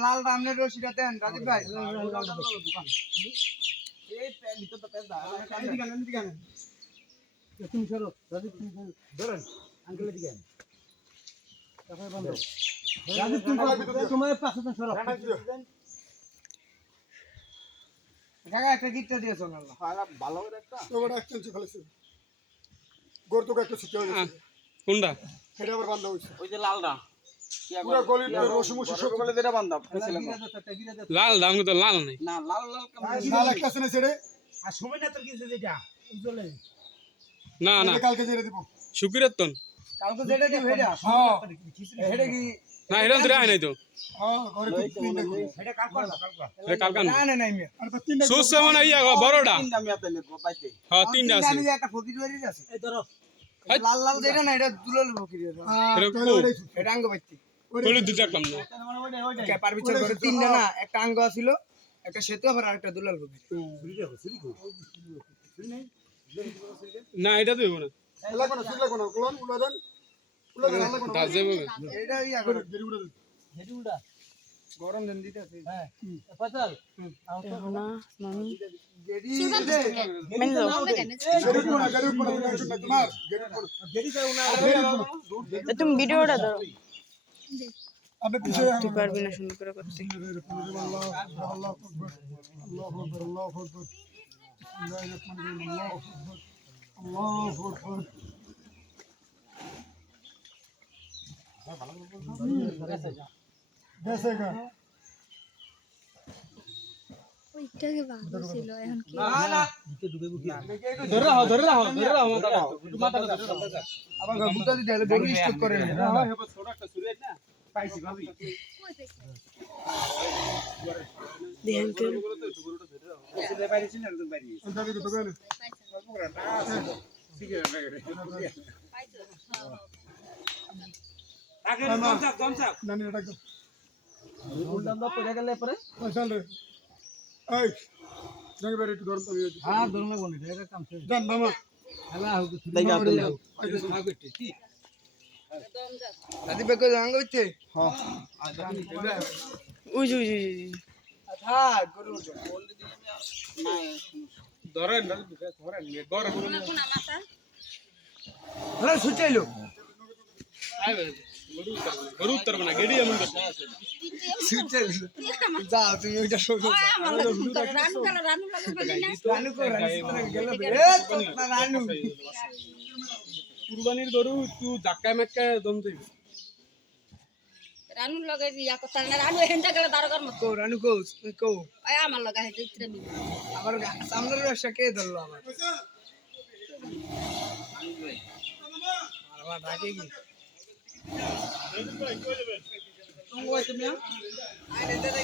লালটা আমনে রশিটা দেন রাজীব ভাই এই ভিতর তো পেদা তুমি সরো রাজীব তুমি ধরেন আঙ্কেল দিকে তারপরে বন্ধ রাজীব তুমি সময় পাশে তো সরো কাকা একটা গিটটা দিয়েছো আল্লাহ ভালো করে একটা ওটা একটা ফেলেছে গোর তো একটা ছুটে হয়ে গেছে কোনটা এটা আবার বান্ধা হইছে ওই যে লালটা পুরো গলির রসমুসি সব বলে যেটা বান্ধা ফেলেছিলাম লাল দাম তো লাল নাই না লাল লাল লাল একটা আছে না ছেড়ে আর সময় না তোর কিছু যেটা উজ্জ্বলে না না কালকে যেটা দিব শুকিরের তন কালকে যেটা দিব হেডা হ্যাঁ হেডা কি না এটা তো আয় নাই তো হ্যাঁ ঘরে তিনটা এটা কাল কর এটা কালকান না না নাই মিয়া আর তিনটা সুস মানে ইয়া বড়টা তিনটা আমি হাতে নেব বাইতে হ্যাঁ তিনটা আছে আমি একটা ফকির বাড়ি আছে এই ধরো লাল লাল যেটা না এটা দুলাল ফকির এটা আঙ্গ বাইতে বলে দিতে একদম না ক্যাপার বিচর করে তিনটা না একটা আঙ্গ ছিল একটা সেতু আর একটা দুলাল ফকির না এটা দেব না লাগবে না লাগবে না কোন উলাদান দাস দেব এটা ইয়া করে হেডুলটা গরম দেন দিতে আছে হ্যাঁ ফসল না মামি গেডি মেনলো তুমি ভিডিওটা ধরো আপনি পিছে তুই পারবি না সুন্দর করে করতে ওইটাকে ভালো ছিল এখন কি না না ধরে রাখো মাথা আবার গুতা দিতে হলে বডি স্টক করে না হ্যাঁ হেবা ছোট একটা সুরে না পাইছি ভাবি দেখেন কেন ছেলে বাইরে ছিল না বাইরে ওটা দিকে তো গেল সিগারেট প্যাকেট আগে দমচাক নানি এটা তো উল্টান দাও পড়ে গেলে পরে চল রে এই জানি বাইরে একটু ধরতে হবে হ্যাঁ ধরলে বলি এটা কাম শেষ জান মামা খেলা হোক দেখা তো দাদি বেকো আঙ্গ হচ্ছে হ্যাঁ উই উই উই আচ্ছা গরু ধরেন না ধরেন গরম ধরে সুচাইলো গরু উত্তর না গেডি এমন করতে সুচাইলো যা তুমি ওইটা শুনো রানু কো গেল রানু কুরবানির গরু তুই ধাক্কা মেক্কা দম দিবি রানু লগে ইয়া কথা না রানু হেনটা গেলে দারগার মত কো রানু কো কো আয় আমার লগা হেতে ইতরে নি আমার সামনের রসা কে ধরলো আমার আমার রাগে কি তুমি ওই তুমি আয় নে দে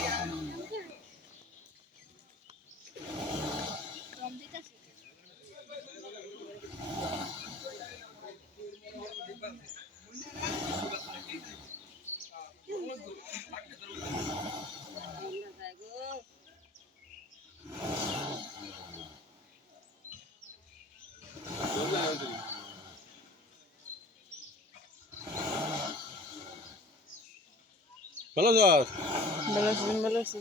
কম দিতাছি ভালো যাস ভালো আছে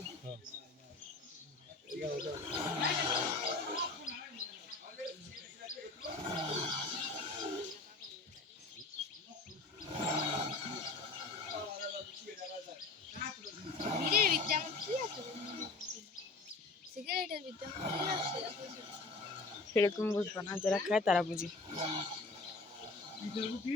ভিড়ের ভিতরে আমার কি আছে সিগারেটের ভিতরে কি আছে সেটা তুমি বুঝবা না যারা খায় তারা বুঝি কি